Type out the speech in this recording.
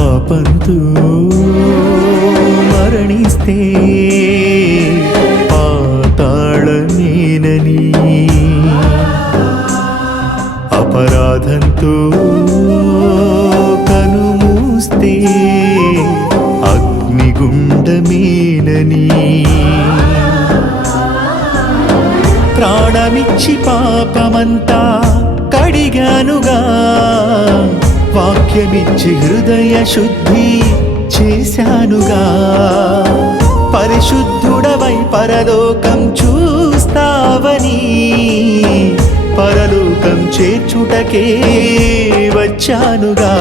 పాపంతో మరణిస్తే పాతాళమేనని, అపరాధంతో కనుమూస్తే అగ్నిగుండమేనని, ప్రాణమిచ్చి పాపమంతా కడిగానుగా, వాక్యమిచ్చి హృదయ శుద్ధి చేశానుగా, పరిశుద్ధుడవై పరలోకం చూస్తావని, పరలోకం చేర్చుటకే వచ్చానుగా.